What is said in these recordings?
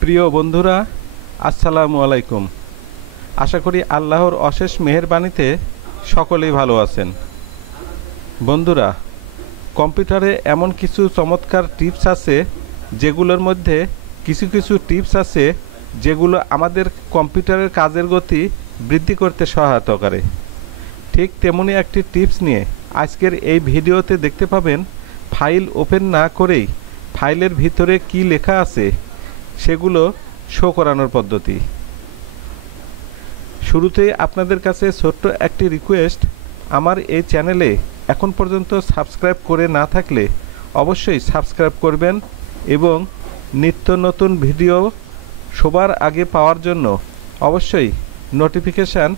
প্রিয় বন্ধুরা, আসসালামু আলাইকুম। আশা করি আল্লাহর অশেষ মেহেরবানিতে সকলেই ভালো আছেন। বন্ধুরা, কম্পিউটারে এমন কিছু চমৎকার টিপস আছে যেগুলোর মধ্যে কিছু কিছু টিপস আছে যেগুলো আমাদের কম্পিউটারের কাজের গতি বৃদ্ধি করতে সহায়তা করে। ঠিক তেমনি একটি টিপস নিয়ে আজকের এই ভিডিওতে দেখতে পাবেন। ফাইল ওপেন না করেই ফাইলের ভিতরে কি লেখা আছে সেগুলো শো করানোর পদ্ধতি। শুরুতেই আপনাদের কাছে ছোট্ট একটি রিকোয়েস্ট, আমার এই চ্যানেলে এখন পর্যন্ত সাবস্ক্রাইব করে না থাকলে অবশ্যই সাবস্ক্রাইব করবেন এবং নিত্য নতুন ভিডিও সবার আগে পাওয়ার জন্য অবশ্যই নোটিফিকেশান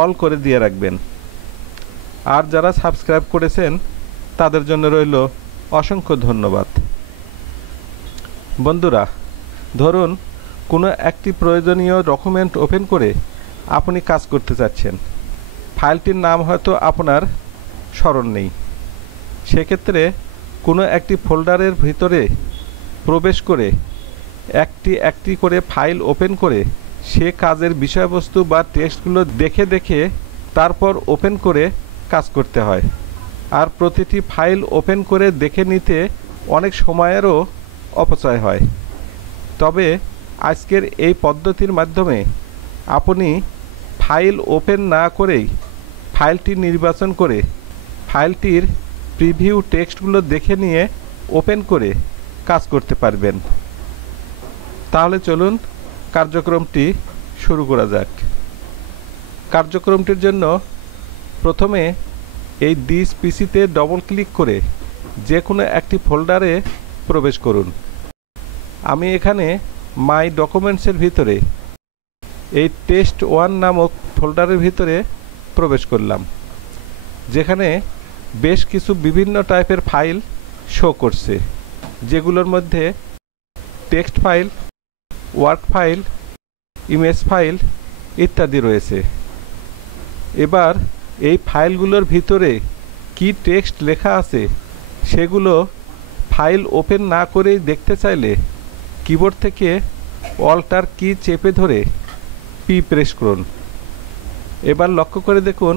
অল করে দিয়ে রাখবেন। আর যারা সাবস্ক্রাইব করেছেন তাদের জন্য রইল অসংখ্য ধন্যবাদ। বন্ধুরা, ধরুন কোনো একটি প্রয়োজনীয় ডকুমেন্ট ওপেন করে আপনি কাজ করতে চাচ্ছেন। ফাইলটির নাম হয়তো আপনার স্মরণ নেই। সেক্ষেত্রে কোনো একটি ফোল্ডারের ভিতরে প্রবেশ করে একটি একটি করে ফাইল ওপেন করে সে কাজের বিষয়বস্তু বা টেক্সটগুলো দেখে দেখে তারপর ওপেন করে কাজ করতে হয়। আর প্রতিটি ফাইল ওপেন করে দেখে নিতে অনেক সময়েরও অপচয় হয়। তবে আজকের এই পদ্ধতির মাধ্যমে আপনি ফাইল ওপেন না করেই ফাইলটি নির্বাচন করে ফাইলটির প্রিভিউ টেক্সটগুলো দেখে নিয়ে ওপেন করে কাজ করতে পারবেন। তাহলে চলুন কার্যক্রমটি শুরু করা যাক। কার্যক্রমটির জন্য প্রথমে এই দিস পিসিতে ডবল ক্লিক করে যে কোনো একটি ফোল্ডারে প্রবেশ করুন। আমি এখানে মাই ডকুমেন্টসের ভিতরে এই test1 নামক ফোল্ডারের ভিতরে প্রবেশ করলাম, যেখানে বেশ কিছু বিভিন্ন টাইপের ফাইল শো করছে, যেগুলোর মধ্যে text file, work file, image file ইত্যাদি রয়েছে। এবার এই ফাইলগুলোর ভিতরে কি টেক্সট লেখা আছে সেগুলো ফাইল ওপেন না করেই দেখতে চাইলে কিবোর্ড থেকে অল্টার কি চেপে ধরে পি প্রেস করুন। এবার লক্ষ্য করে দেখুন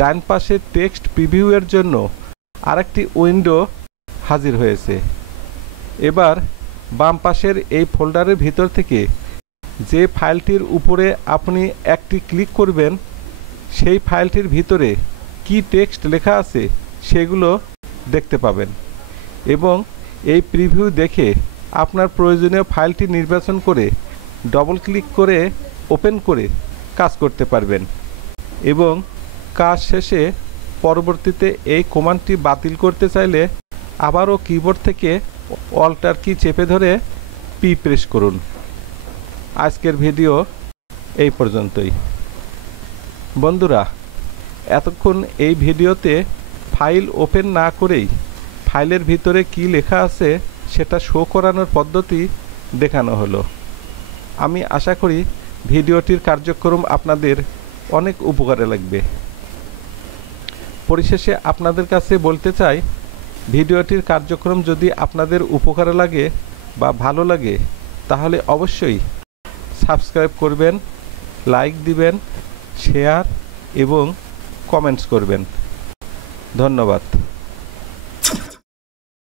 ডান পাশে টেক্সট প্রিভিউয়ের জন্য আরেকটি উইন্ডো হাজির হয়েছে। এবার বাম পাশের এই ফোল্ডারের ভিতর থেকে যে ফাইলটির উপরে আপনি একটি ক্লিক করবেন সেই ফাইলটির ভিতরে কি টেক্সট লেখা আছে সেগুলো দেখতে পাবেন এবং এই প্রিভিউ দেখে আপনার প্রয়োজনীয় ফাইলটি নির্বাচন করে ডবল ক্লিক করে ওপেন করে কাজ করতে পারবেন এবং কাজ শেষে পরবর্তীতে এই কমান্ডটি বাতিল করতে চাইলে আবারও কিবোর্ড থেকে অল্টার কি চেপে ধরে পি প্রেস করুন। আজকের ভিডিও এই পর্যন্তই। বন্ধুরা, এতক্ষণ এই ভিডিওতে ফাইল ওপেন না করেই ফাইলের ভিতরে কি লেখা আছে সেটা শো করানোর পদ্ধতি দেখানো হলো। আমি আশা করি ভিডিওটির কার্যক্রম আপনাদের অনেক উপকারে লাগবে। পরিশেষে আপনাদের কাছে বলতে চাই, ভিডিওটির কার্যক্রম যদি আপনাদের উপকারে লাগে বা ভালো লাগে তাহলে অবশ্যই সাবস্ক্রাইব করবেন, লাইক দিবেন, শেয়ার এবং কমেন্টস করবেন। ধন্যবাদ।